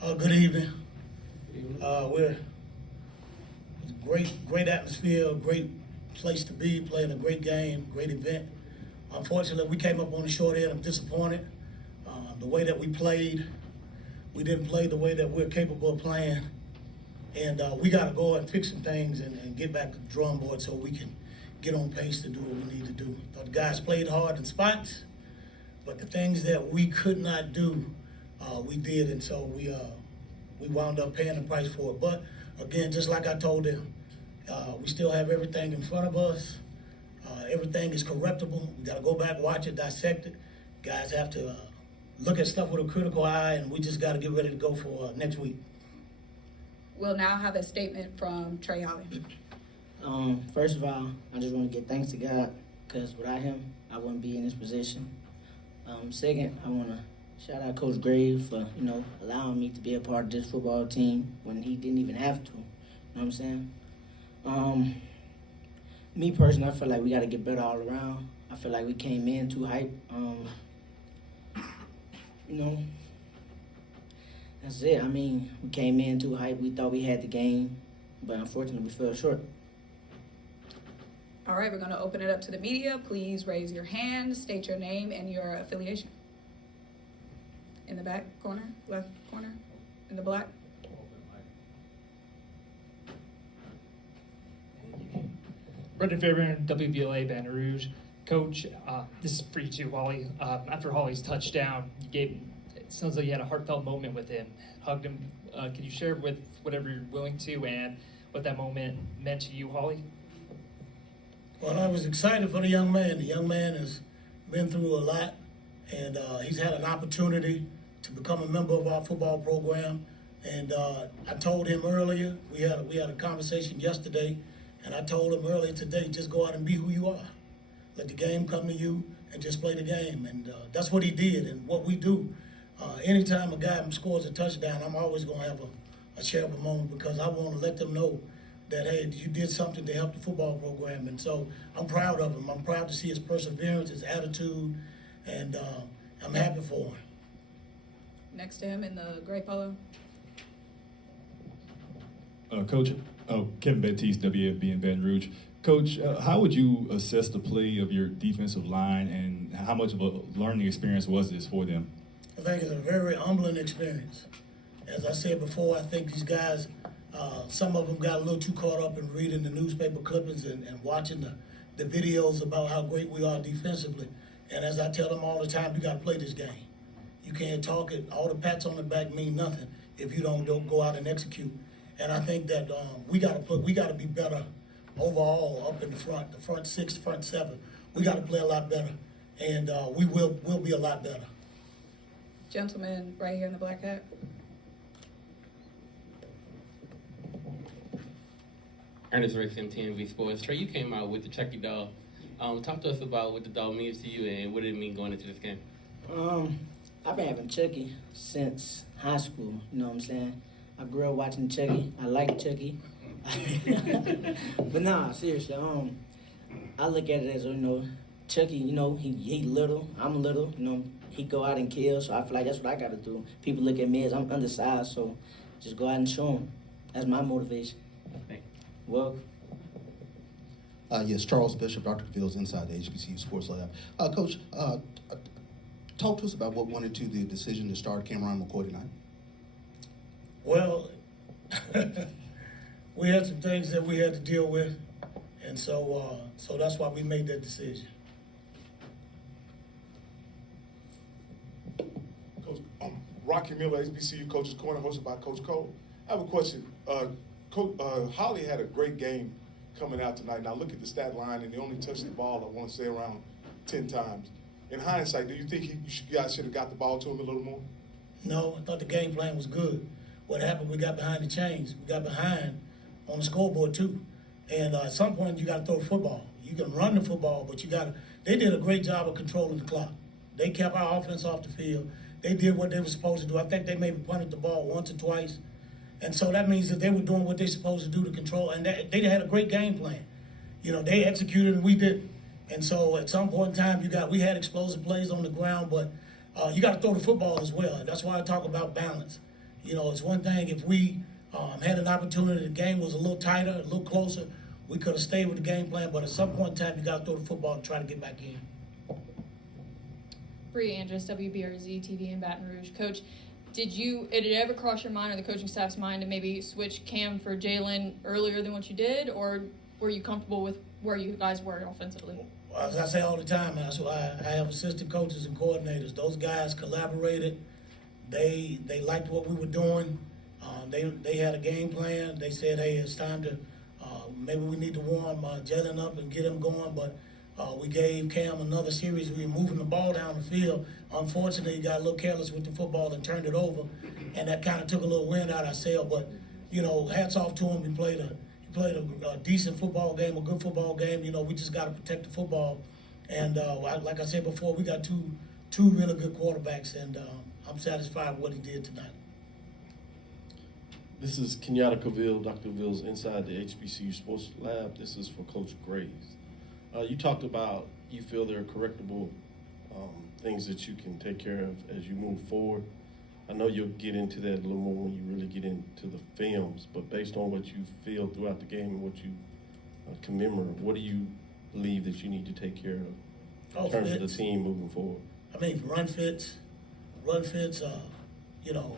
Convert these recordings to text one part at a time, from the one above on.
Good evening. We're great atmosphere, great place to be, playing a great game, great event. Unfortunately, we came up on the short end. I'm disappointed. The way that we played, we didn't play the way that we're capable of playing. And we got to go and fix some things and get back to the drawing board so we can get on pace to do what we need to do. Thought the guys played hard in spots, but the things that we could not do, we did, and so we wound up paying the price for it. But again, just like I told them, we still have everything in front of us. Everything is correctable. We got to go back, watch it, dissect it. Guys have to look at stuff with a critical eye, and we just got to get ready to go for next week. We'll now have a statement from Trey Holly. First of all, I just want to give thanks to God, because without him, I wouldn't be in this position. Second, I want to shout out Coach Grave for, allowing me to be a part of this football team when he didn't even have to. You know what I'm saying? Me personally, I feel like we got to get better all around. I feel like we came in too hype. That's it. I mean, we came in too hype. We thought we had the game, but unfortunately, we fell short. All right, we're going to open it up to the media. Please raise your hand, state your name and your affiliation. In the back corner, left corner, in the black. Brendan Fairbairn, WBLA Baton Rouge. Coach, this is for you too, Holly. After Holly's touchdown, it sounds like you had a heartfelt moment with him, hugged him. Can you share with whatever you're willing to and what that moment meant to you, Holly? Well, I was excited for the young man. The young man has been through a lot, and he's had an opportunity to become a member of our football program. And I told him earlier, we had a conversation yesterday, and I told him earlier today, just go out and be who you are. Let the game come to you and just play the game. And that's what he did. And what we do, anytime a guy scores a touchdown, I'm always going to have a shareable moment, because I want to let them know that, hey, you did something to help the football program. And so I'm proud of him. I'm proud to see his perseverance, his attitude, and I'm happy for him. Next to him in the gray polo. Coach, Kevin Baptiste, WFB in Baton Rouge. Coach, how would you assess the play of your defensive line, and how much of a learning experience was this for them? I think it's a very humbling experience. As I said before, I think these guys, some of them got a little too caught up in reading the newspaper clippings and watching the videos about how great we are defensively. And as I tell them all the time, you got to play this game. You can't talk it. All the pats on the back mean nothing if you don't go out and execute. And I think that we got to be better overall up in the front six, front seven. We got to play a lot better, and we will be a lot better. Gentleman right here in the black hat. Ernest Rex, MTNV Sports. Trey, you came out with the Chucky doll. Talk to us about what the doll means to you and what it means going into this game. I've been having Chucky since high school, you know what I'm saying? I grew up watching Chucky. I like Chucky. But nah, seriously, I look at it as, Chucky, he little, I'm little, he go out and kill, so I feel like that's what I got to do. People look at me as I'm undersized, so just go out and show them. That's my motivation. Thank you. Welcome. Yes, Charles Bishop, Dr. Fields, inside the HBCU Sports Lab. Coach, talk to us about what went into the decision to start Cameron McCoy tonight. Well, we had some things that we had to deal with, and so that's why we made that decision. Coach, Rocky Miller, HBCU Coach's Corner, hosted by Coach Cole. I have a question. Coach Holly had a great game coming out tonight. Now look at the stat line, and he only touched the ball, I want to say, around 10 times. In hindsight, do you think you guys should have got the ball to him a little more? No, I thought the game plan was good. What happened, we got behind the chains. We got behind on the scoreboard too. And at some point, you got to throw the football. You can run the football, but they did a great job of controlling the clock. They kept our offense off the field. They did what they were supposed to do. I think they maybe punted the ball once or twice. And so that means that they were doing what they're supposed to do to control. And they had a great game plan. They executed and we didn't. And so at some point in time, we had explosive plays on the ground, but you got to throw the football as well. And that's why I talk about balance. You know, it's one thing if we had an opportunity, the game was a little tighter, a little closer, we could have stayed with the game plan, but at some point in time, you got to throw the football and try to get back in. Bree Andrus, WBRZ TV in Baton Rouge. Coach, did it ever cross your mind or the coaching staff's mind to maybe switch Cam for Jalen earlier than what you did, or were you comfortable with where you guys were offensively? As I say all the time, I have assistant coaches and coordinators. Those guys collaborated. They liked what we were doing. They had a game plan. They said, hey, it's time to maybe we need to warm Jalen up and get him going. But we gave Cam another series. We were moving the ball down the field. Unfortunately, he got a little careless with the football and turned it over, and that kind of took a little wind out of our sail. But you know, hats off to him. He played a decent football game, a good football game. You know, we just got to protect the football. And like I said before, we got two really good quarterbacks, and I'm satisfied with what he did tonight. This is Kenyatta Cavill, Dr. Cavill's inside the HBCU Sports Lab. This is for Coach Graves. You talked about you feel there are correctable things that you can take care of as you move forward. I know you'll get into that a little more when you really get into the films, but based on what you feel throughout the game and what you commemorate, what do you believe that you need to take care of in terms of the team moving forward? I mean, run fits, you know,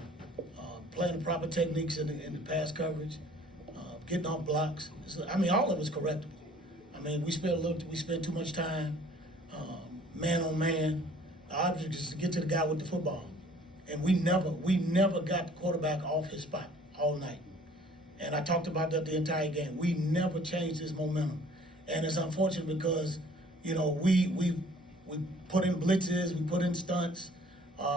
playing the proper techniques in the pass coverage, getting off blocks. So, I mean, all of it's correctable. I mean, we spend too much time man on man. The object is to get to the guy with the football, and we never got the quarterback off his spot all night. And I talked about that the entire game. We never changed his momentum, and it's unfortunate because you know we put in blitzes, we put in stunts.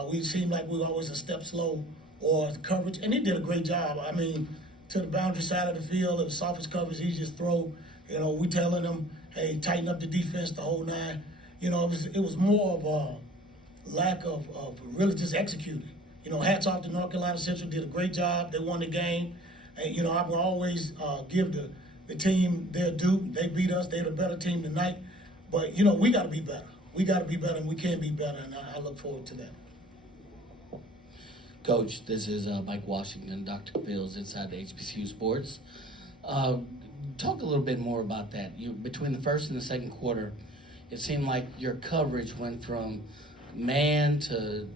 We seemed like we were always a step slow or coverage, and he did a great job. I mean, to the boundary side of the field, it was softest coverage, easiest throw. You know, we telling them, hey, tighten up the defense the whole nine. You know, it was more of a lack of really just executing. You know, hats off to North Carolina Central, did a great job. They won the game. And, you know, I will always give the team their due. They beat us. They're the better team tonight. But, you know, we got to be better. We got to be better, and we can be better, and I look forward to that. Coach, this is Mike Washington, Dr. Cavill's inside the HBCU Sports. Talk a little bit more about that. Between the first and the second quarter, it seemed like your coverage went from man to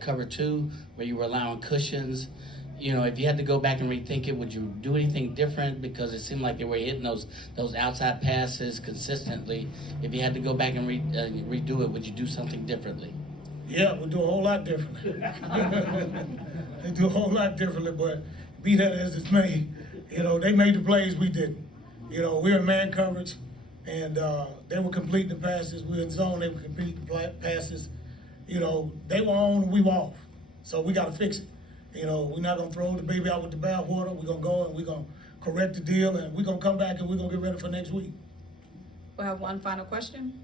cover two, where you were allowing cushions. You know, if you had to go back and rethink it, would you do anything different? Because it seemed like they were hitting those outside passes consistently. If you had to go back and redo it, would you do something differently? Yeah, we'll do a whole lot differently. They do a whole lot differently, but be that as it's may, you know, they made the plays, we didn't. You know, we were in man coverage, and they were completing the passes. We were in zone, they were completing passes. You know, they were on and we were off. So we got to fix it. You know, we're not going to throw the baby out with the bathwater. We're going to go and we're going to correct the deal, and we're going to come back and we're going to get ready for next week. We'll have one final question.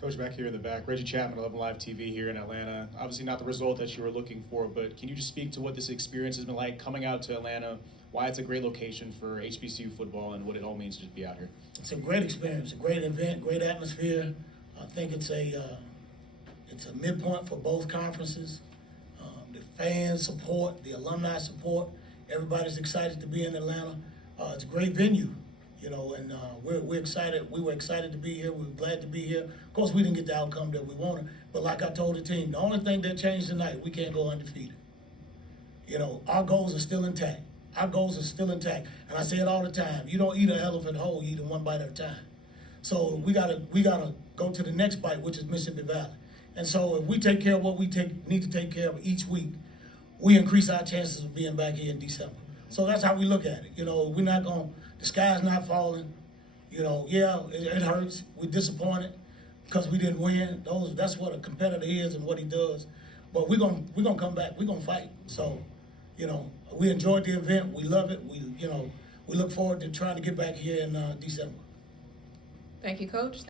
Coach, back here in the back, Reggie Chapman, 11 Live TV here in Atlanta. Obviously not the result that you were looking for, but can you just speak to what this experience has been like coming out to Atlanta, why it's a great location for HBCU football, and what it all means to just be out here? It's a great experience, a great event, great atmosphere. I think it's a midpoint for both conferences. The fans support, the alumni support. Everybody's excited to be in Atlanta. It's a great venue. You know, and we're excited. We were excited to be here. We were glad to be here. Of course, we didn't get the outcome that we wanted. But like I told the team, the only thing that changed tonight, we can't go undefeated. You know, our goals are still intact. Our goals are still intact. And I say it all the time. You don't eat an elephant whole, you eat it one bite at a time. So we gotta go to the next bite, which is Mississippi Valley. And so if we take care of what we need to take care of each week, we increase our chances of being back here in December. So that's how we look at it. You know, we're not going to, the sky's not falling. You know, yeah, it hurts. We're disappointed because we didn't win. That's what a competitor is and what he does. But we're gonna come back. We're gonna fight. So, you know, we enjoyed the event. We love it. We look forward to trying to get back here in December. Thank you, Coach.